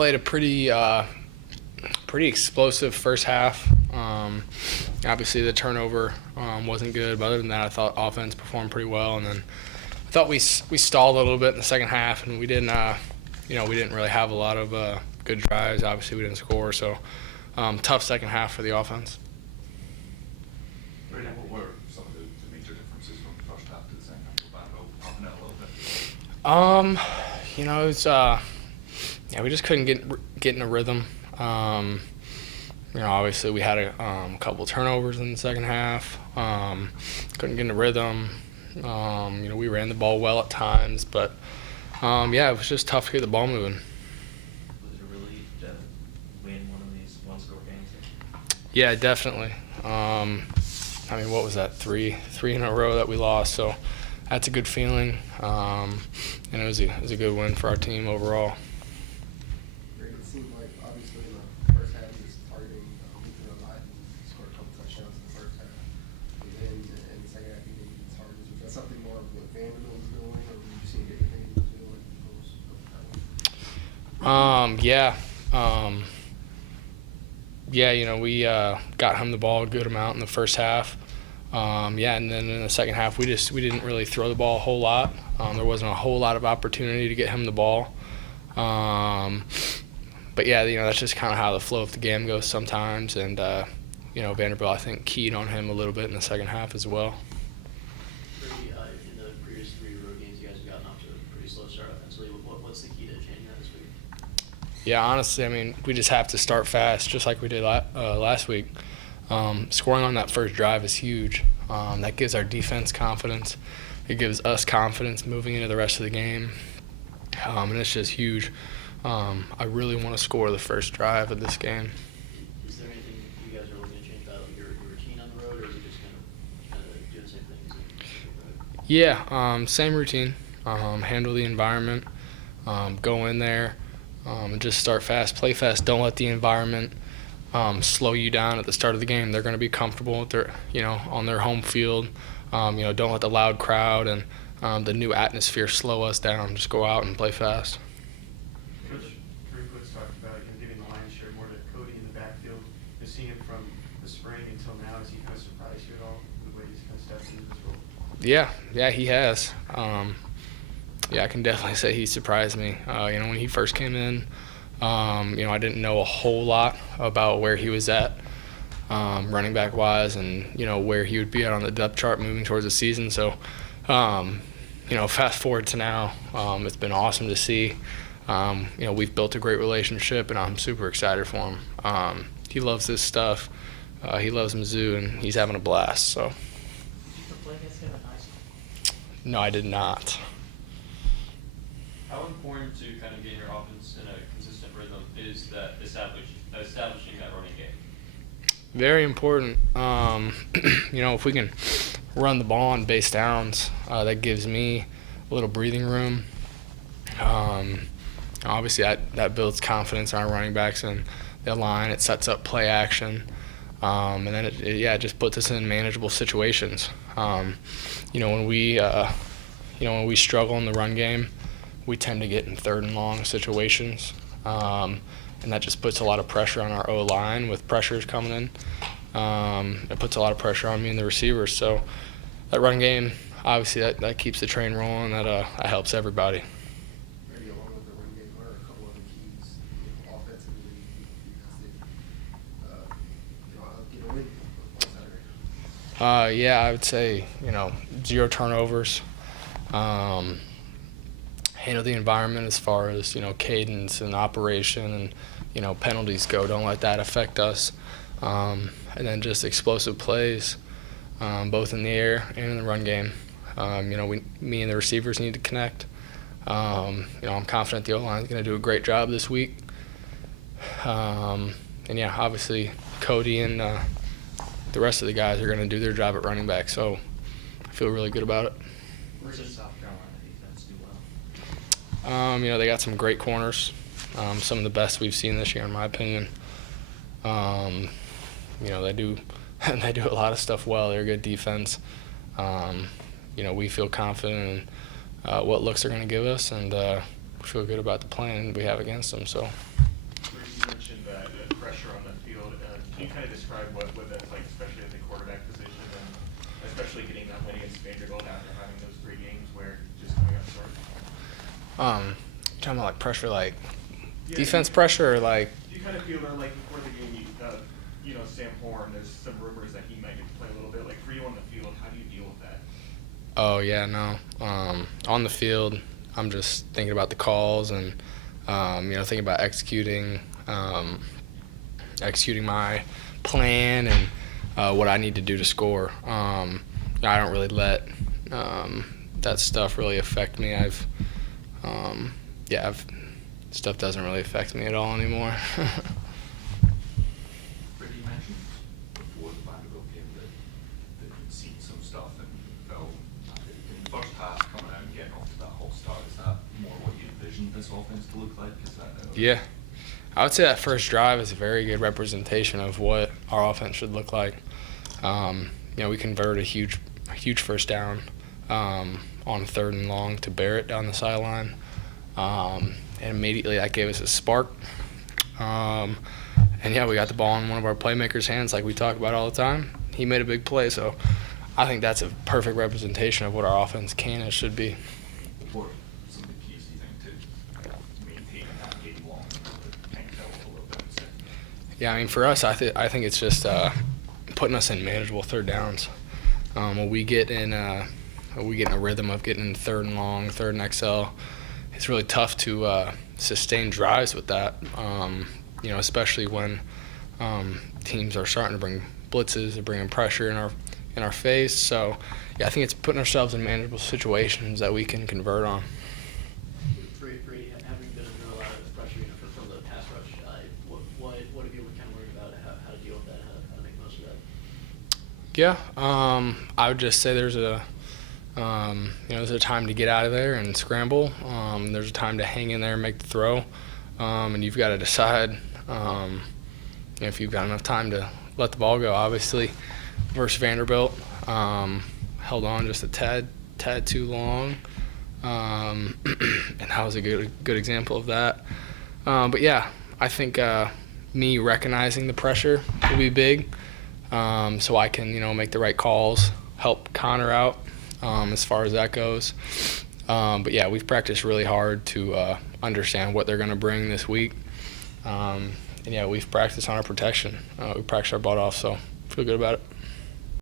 played a pretty explosive first half. Obviously, the turnover wasn't good, but other than that, I thought offense performed pretty well. And then I thought we stalled a little bit in the second half, and we didn't really have a lot of good drives. Obviously, we didn't score, so tough second half for the offense. Brady, what were some of the major differences from the first half to the second half? Up and down a little bit. We just couldn't get in a rhythm. Obviously we had a couple turnovers in the second half. Couldn't get in a rhythm. We ran the ball well at times, but it was just tough to get the ball moving. Was it a relief to win one of these one-score games? Yeah, definitely. What was that? Three in a row that we lost. So that's a good feeling. And it was a good win for our team overall. It seemed like obviously in the first half he was targeting Mizzou a lot and scored a couple touchdowns in the first half. And then in the second half he didn't get targets. Was that something more of what Vanderbilt was doing, or were you seeing anything he was doing like those that one? We got him the ball a good amount in the first half. And then in the second half we didn't really throw the ball a whole lot. There wasn't a whole lot of opportunity to get him the ball. That's just kind of how the flow of the game goes sometimes. And, Vanderbilt, I think, keyed on him a little bit in the second half as well. Brady, in the previous 3 road games, you guys have gotten off to a pretty slow start offensively. What's the key to changing that this week? Yeah, honestly, we just have to start fast, just like we did last week. Scoring on that first drive is huge. That gives our defense confidence. It gives us confidence moving into the rest of the game. And it's just huge. I really want to score the first drive of this game. Is there anything you guys are looking to change about your routine on the road, or is it just kind of do the same thing? Yeah, same routine. Handle the environment. Go in there and just start fast, play fast. Don't let the environment slow you down at the start of the game. They're going to be comfortable with on their home field. Don't let the loud crowd and the new atmosphere slow us down. Just go out and play fast. Coach Cook's talked about giving the lion's share more to Cody in the backfield. Just seeing him from the spring until now, has he kind of surprised you at all, the way he's kind of stepped into this role? Yeah, he has. I can definitely say he surprised me. When he first came in, I didn't know a whole lot about where he was at, running back wise, and where he would be at on the depth chart moving towards the season. So, fast forward to now, it's been awesome to see. We've built a great relationship, and I'm super excited for him. He loves this stuff. He loves Mizzou, and he's having a blast. So. Did you play against him in high school? No, I did not. How important to kind of get your offense in a consistent rhythm is that establishing that running game? Very important. If we can run the ball on base downs, that gives me a little breathing room. Obviously, that builds confidence in our running backs and the line. It sets up play action, and then it just puts us in manageable situations. When we struggle in the run game, we tend to get in 3rd and long situations, and that just puts a lot of pressure on our O-line with pressures coming in. It puts a lot of pressure on me and the receivers. So that run game, obviously, that keeps the train rolling. That helps everybody. Brady, along with the run game, what are a couple other keys offensively get a win on Saturday? I would say 0 turnovers. Handle the environment as far as cadence and operation and penalties go. Don't let that affect us. And then just explosive plays, both in the air and in the run game. Me and the receivers need to connect. I'm confident the O-line is going to do a great job this week. Obviously Cody and the rest of the guys are going to do their job at running back. So I feel really good about it. Where's the South Carolina defense do well? They got some great corners, some of the best we've seen this year, in my opinion. They do a lot of stuff well. They're a good defense. We feel confident in what looks they're going to give us, and we feel good about the plan we have against them. So. You mentioned pressure on the field. Can you kind of describe what that's like, especially at the quarterback position, and especially getting that win against Vanderbilt after having those 3 games where just coming up short? Talking about like pressure, like Yeah, defense pressure, or like. Do you kind of feel that like before the game, you know, Sam Horn, there's some rumors that he might get to play a little bit. Like for you on the field, how do you deal with that? Oh yeah, no. On the field, I'm just thinking about the calls and thinking about executing my plan and what I need to do to score. I don't really let that stuff really affect me. Stuff doesn't really affect me at all anymore. Brady, you mentioned before the Vanderbilt game that you'd seen some stuff and felt in the first half coming out and getting off to that whole start. Is that more what you envisioned this offense to look like? Is that Yeah. I would say that first drive is a very good representation of what our offense should look like. We converted a huge first down on 3rd and long to Barrett down the sideline. And immediately that gave us a spark. We got the ball in one of our playmakers' hands like we talk about all the time. He made a big play, so I think that's a perfect representation of what our offense can and should be. What are some of the keys, do you think, to maintaining that game long that kind of fell off a little bit in the second? Yeah, I mean, for us, I think it's just putting us in manageable 3rd downs. When we get in a rhythm of getting in 3rd and long, 3rd and XL, it's really tough to sustain drives with that. Especially when teams are starting to bring blitzes or bringing pressure in our face. So, yeah, I think it's putting ourselves in manageable situations that we can convert on. Brady, having been under a lot of pressure from the pass rush, what have you kind of learned about how to deal with that, how to make most of that? Yeah, I would just say there's a time to get out of there and scramble. There's a time to hang in there and make the throw, and you've got to decide if you've got enough time to let the ball go. Obviously, versus Vanderbilt, held on just a tad too long, and that was a good example of that. But yeah, I think me recognizing the pressure will be big, so I can make the right calls, help counter out as far as that goes. But yeah, we've practiced really hard to understand what they're going to bring this week. And yeah, we've practiced on our protection. We practiced our butt off, so feel good about it.